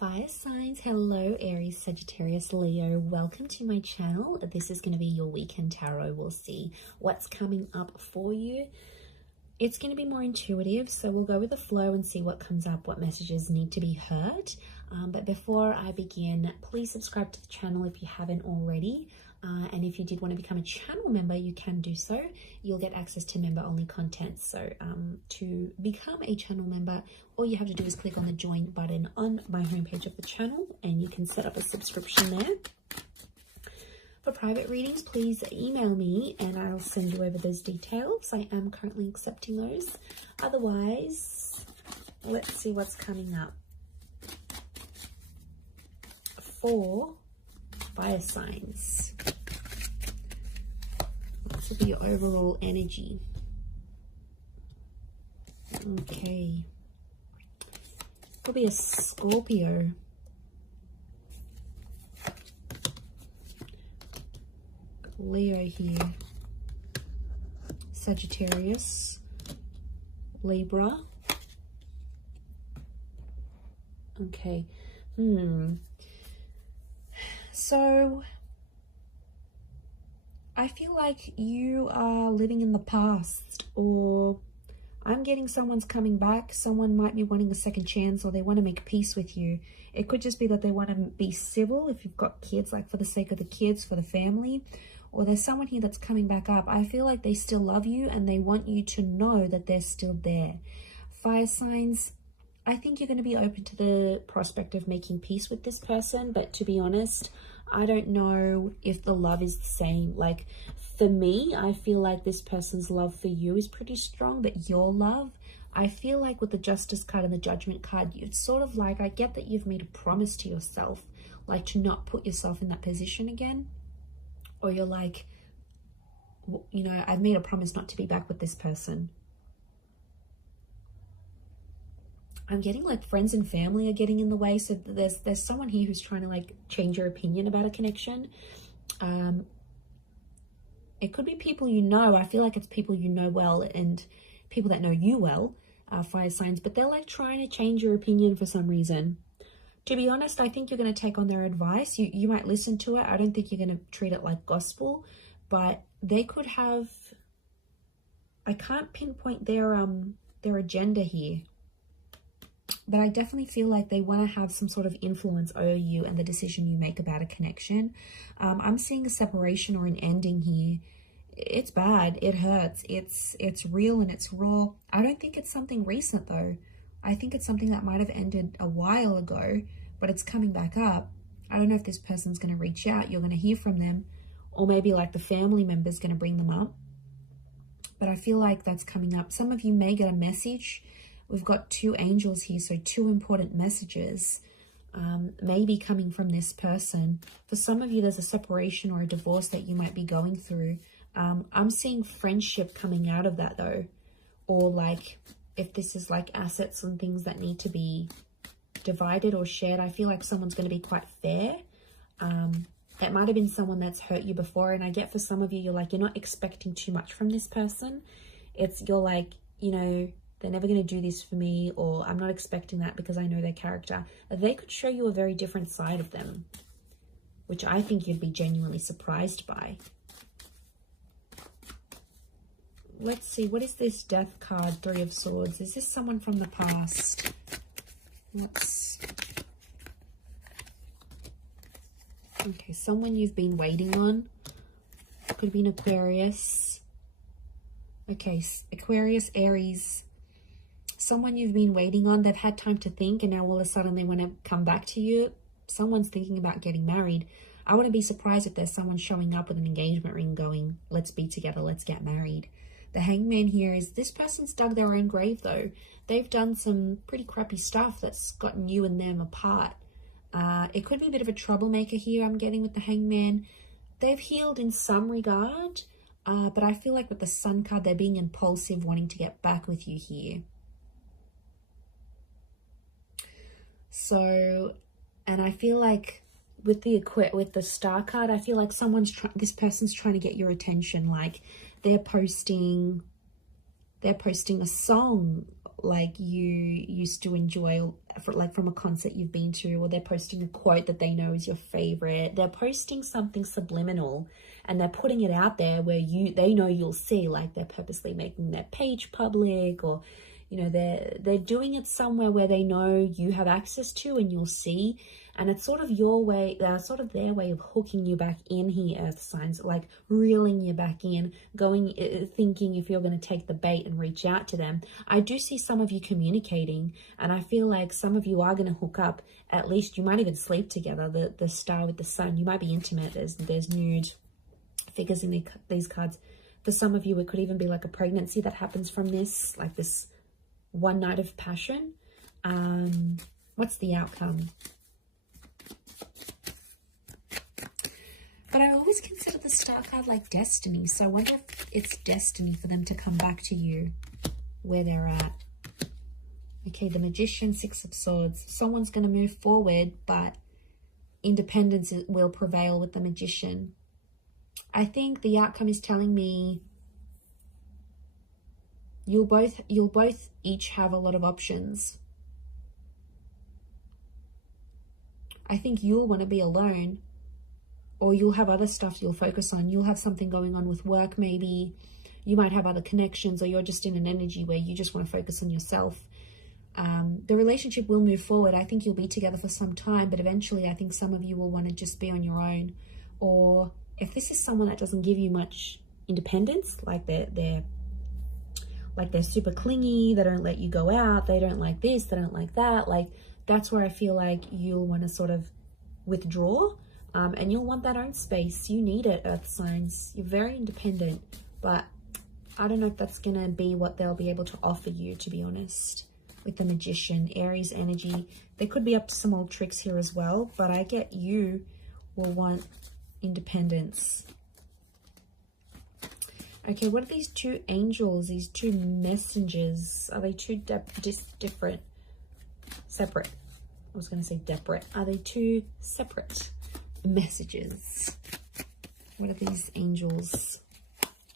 Fire signs, hello Aries, Sagittarius, Leo. Welcome to my channel. This is going to be your weekend tarot. We'll see what's coming up for you. It's going to be more intuitive, so we'll go with the flow and see what comes up, what messages need to be heard. But before I begin, please subscribe to the channel if you haven't already. And if you did want to become a channel member, you can do so. You'll get access to member-only content. So to become a channel member, all you have to do is click on the join button on my homepage of the channel, and you can set up a subscription there. For private readings, please email me and I'll send you over those details. I am currently accepting those. Otherwise, let's see what's coming up for fire signs. This will be your overall energy. Okay. Could be a Scorpio. Leo here. Sagittarius. Libra. Okay. So I feel like you are living in the past, or I'm getting someone's coming back. Someone might be wanting a second chance, or they want to make peace with you. It could just be that they want to be civil if you've got kids, like for the sake of the kids, for the family. Or there's someone here that's coming back up. I feel like they still love you and they want you to know that they're still there. Fire signs, I think you're going to be open to the prospect of making peace with this person. But to be honest, I don't know if the love is the same. Like for me, I feel like this person's love for you is pretty strong, but your love, I feel like with the Justice card and the Judgment card, it's sort of like, I get that you've made a promise to yourself, like to not put yourself in that position again. Or you're like, you know, I've made a promise not to be back with this person. I'm getting like friends and family are getting in the way. So there's someone here who's trying to like change your opinion about a connection. It could be people you know. I feel like it's people you know well and people that know you well, fire signs. But they're like trying to change your opinion for some reason. To be honest, I think you're going to take on their advice. You might listen to it. I don't think you're going to treat it like gospel. But they could have... I can't pinpoint their agenda here. But I definitely feel like they want to have some sort of influence over you and the decision you make about a connection. I'm seeing a separation or an ending here. It's bad. It hurts. It's real and it's raw. I don't think it's something recent though. I think it's something that might have ended a while ago, but it's coming back up. I don't know if this person's going to reach out. You're going to hear from them, or maybe like the family member's going to bring them up. But I feel like that's coming up. Some of you may get a message. We've got two angels here, so two important messages maybe coming from this person. For some of you, there's a separation or a divorce that you might be going through. I'm seeing friendship coming out of that though, or like if this is like assets and things that need to be divided or shared, I feel like someone's going to be quite fair. It might have been someone that's hurt you before, and I get for some of you, you're like, you're not expecting too much from this person. You're like, you know, they're never going to do this for me, or I'm not expecting that because I know their character. They could show you a very different side of them, which I think you'd be genuinely surprised by. Let's see, what is this Death card, Three of Swords? Is this someone from the past? Okay, someone you've been waiting on. Could be an Aquarius. Okay, Aquarius, Aries. Someone you've been waiting on. They've had time to think, and now all of a sudden they want to come back to you. Someone's thinking about getting married. I wouldn't be surprised if there's someone showing up with an engagement ring going, let's be together, let's get married. The Hangman here is this person's dug their own grave though. They've done some pretty crappy stuff that's gotten you and them apart. It could be a bit of a troublemaker here I'm getting with the Hangman. They've healed in some regard, but I feel like with the Sun card, they're being impulsive, wanting to get back with you here. So, and I feel like with the Star card, I feel like this person's trying to get your attention. Like they're posting a song like you used to enjoy like from a concert you've been to, or they're posting a quote that they know is your favorite. They're posting something subliminal and they're putting it out there where they know you'll see, like they're purposely making their page public, or you know, they're doing it somewhere where they know you have access to and you'll see. And it's sort of your way, sort of their way of hooking you back in here, earth signs, like reeling you back in, thinking if you're going to take the bait and reach out to them. I do see some of you communicating, and I feel like some of you are going to hook up. At least you might even sleep together. The star with the sun, you might be intimate. There's nude figures in these cards. For some of you, it could even be like a pregnancy that happens from this, like this one night of passion. What's the outcome? But I always consider the star card like destiny. So I wonder if it's destiny for them to come back to you where they're at. Okay, the Magician, Six of Swords. Someone's going to move forward, but independence will prevail with the Magician. I think the outcome is telling me you'll both each have a lot of options. I think you'll want to be alone, or you'll have other stuff you'll focus on. You'll have something going on with work, maybe. You might have other connections, or you're just in an energy where you just want to focus on yourself. The relationship will move forward. I think you'll be together for some time, but eventually I think some of you will want to just be on your own. Or if this is someone that doesn't give you much independence, like they're super clingy, they don't let you go out, they don't like this, they don't like that, like that's where I feel like you'll want to sort of withdraw, and you'll want that own space. You need it, earth signs. You're very independent, but I don't know if that's gonna be what they'll be able to offer you, to be honest. With the Magician, Aries energy, they could be up to some old tricks here as well, but I get you will want independence. Okay, what are these two angels, these two messengers? Are they two different? Separate. I was going to say separate. Are they two separate messages? What are these angels?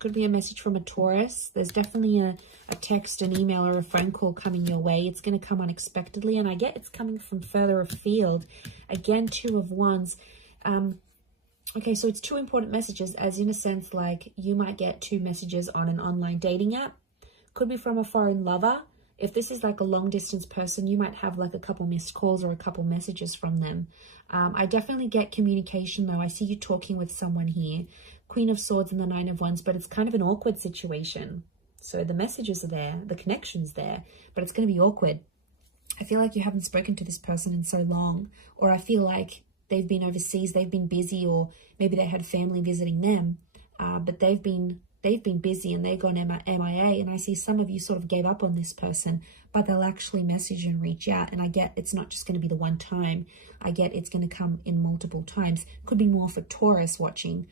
Could be a message from a Taurus. There's definitely a text, an email, or a phone call coming your way. It's going to come unexpectedly, and I get it's coming from further afield. Again, Two of Wands. Okay, so it's two important messages, as in a sense, like you might get two messages on an online dating app. Could be from a foreign lover. If this is like a long distance person, you might have like a couple missed calls or a couple messages from them. I definitely get communication though. I see you talking with someone here. Queen of Swords and the Nine of Wands, but it's kind of an awkward situation. So the messages are there, the connection's there, but it's going to be awkward. I feel like you haven't spoken to this person in so long, or I feel like they've been overseas, they've been busy, or maybe they had family visiting them, but they've been busy and they've gone MIA, and I see some of you sort of gave up on this person, but they'll actually message and reach out, and I get it's not just going to be the one time. I get it's going to come in multiple times. Could be more for Taurus watching.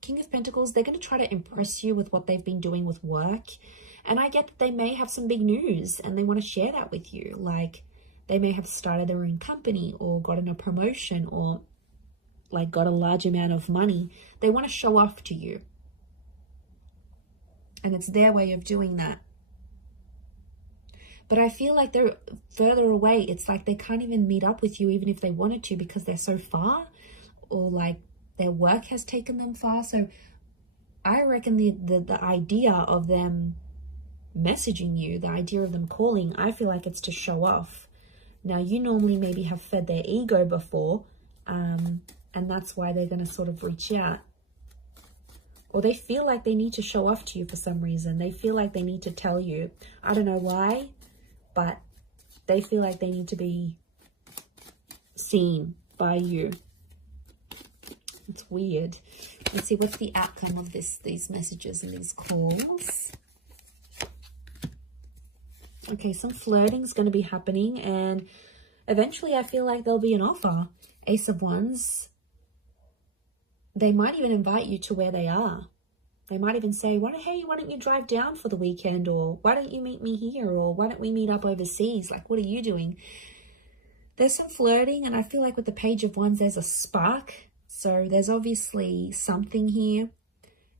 King of Pentacles, they're going to try to impress you with what they've been doing with work, and I get that they may have some big news and they want to share that with you. Like they may have started their own company or gotten a promotion or like got a large amount of money. They want to show off to you, and it's their way of doing that. But I feel like they're further away. It's like they can't even meet up with you even if they wanted to, because they're so far, or like their work has taken them far. So I reckon the idea of them messaging you, the idea of them calling, I feel like it's to show off. Now, you normally maybe have fed their ego before, and that's why they're going to sort of reach out. Or they feel like they need to show off to you for some reason. They feel like they need to tell you. I don't know why, but they feel like they need to be seen by you. It's weird. Let's see, what's the outcome of these messages and these calls? Okay, some flirting is going to be happening, and eventually I feel like there'll be an offer. Ace of Wands. They might even invite you to where they are. They might even say, hey, why don't you drive down for the weekend? Or why don't you meet me here? Or why don't we meet up overseas? Like, what are you doing? There's some flirting, and I feel like with the Page of Wands, there's a spark. So there's obviously something here.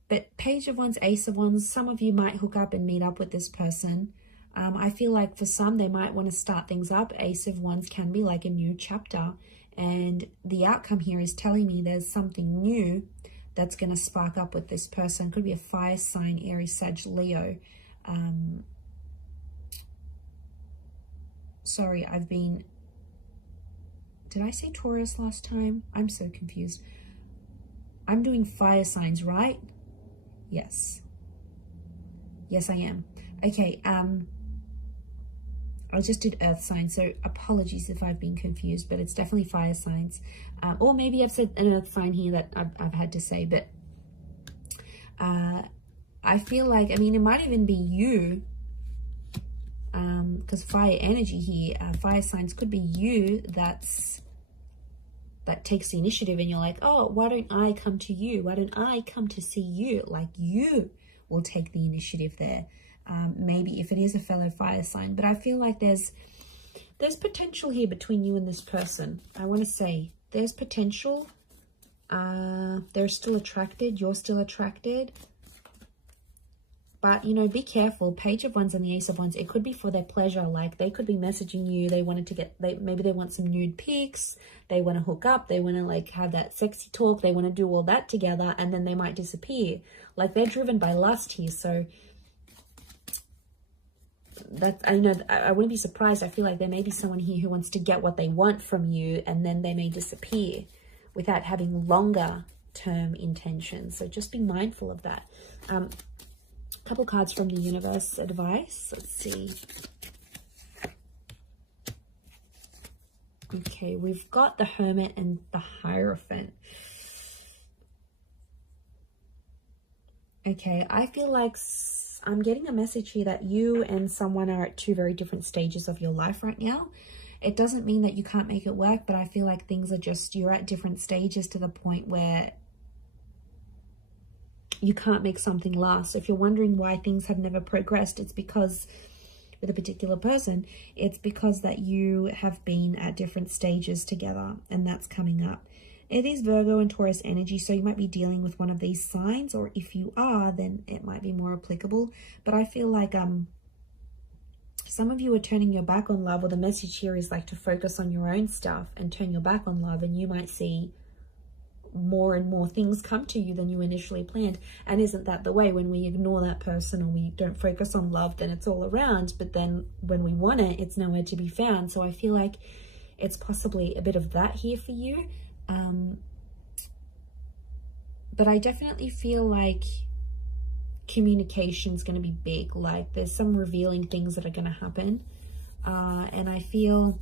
But Page of Wands, Ace of Wands, some of you might hook up and meet up with this person. I feel like for some, they might want to start things up. Ace of Wands can be like a new chapter. And the outcome here is telling me there's something new that's going to spark up with this person. Could be a fire sign, Aries, Sag, Leo. Sorry, did I say Taurus last time? I'm so confused. I'm doing fire signs, right? Yes. Yes, I am. Okay, I just did earth signs, so apologies if I've been confused, but it's definitely fire signs. Or maybe I've said an earth sign here that I've had to say, but I feel like, I mean, it might even be you, because fire energy here, fire signs could be you that takes the initiative, and you're like, oh, why don't I come to you? Why don't I come to see you? Like, you will take the initiative there. Maybe if it is a fellow fire sign, but I feel like there's potential here between you and this person. I want to say there's potential. They're still attracted. You're still attracted. But, you know, be careful. Page of Wands and the Ace of Wands, it could be for their pleasure. Like, they could be messaging you. They wanted to get, maybe they want some nude pics. They want to hook up. They want to, like, have that sexy talk. They want to do all that together, and then they might disappear. Like, they're driven by lust here. So that, I know, I wouldn't be surprised. I feel like there may be someone here who wants to get what they want from you, and then they may disappear without having longer term intentions. So just be mindful of that. Couple cards from the universe advice. Let's see. Okay, we've got the Hermit and the Hierophant. Okay, I feel like I'm getting a message here that you and someone are at two very different stages of your life right now. It doesn't mean that you can't make it work, but I feel like things are just, you're at different stages to the point where you can't make something last. So if you're wondering why things have never progressed, it's because with a particular person, it's because that you have been at different stages together, and that's coming up. It is Virgo and Taurus energy, so you might be dealing with one of these signs, or if you are, then it might be more applicable. But I feel like some of you are turning your back on love, or the message here is like to focus on your own stuff and turn your back on love, and you might see more and more things come to you than you initially planned. And isn't that the way? When we ignore that person or we don't focus on love, then it's all around, but then when we want it, it's nowhere to be found. So I feel like it's possibly a bit of that here for you. But I definitely feel like communication is going to be big. Like, there's some revealing things that are going to happen, and I feel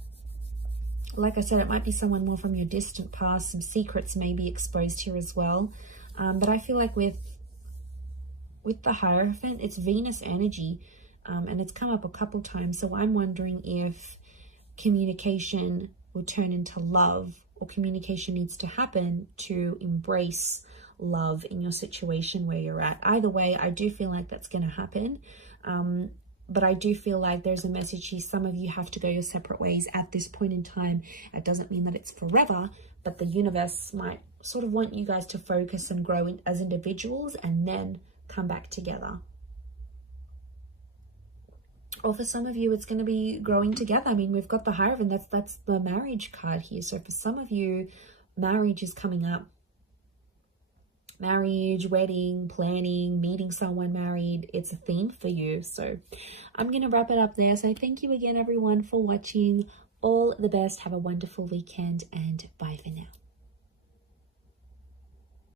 like I said, it might be someone more from your distant past. Some secrets may be exposed here as well. But I feel like with the Hierophant, it's Venus energy, and it's come up a couple times. So I'm wondering if communication will turn into love, or communication needs to happen to embrace love in your situation where you're at. Either way, I do feel like that's going to happen. But I do feel like there's a message here. Some of you have to go your separate ways at this point in time. It doesn't mean that it's forever, but the universe might sort of want you guys to focus and grow as individuals and then come back together. Or for some of you, it's going to be growing together. I mean, we've got the Hierophant. That's the marriage card here. So for some of you, marriage is coming up. Marriage, wedding, planning, meeting someone married, it's a theme for you. So I'm going to wrap it up there. So thank you again, everyone, for watching. All the best. Have a wonderful weekend, and bye for now.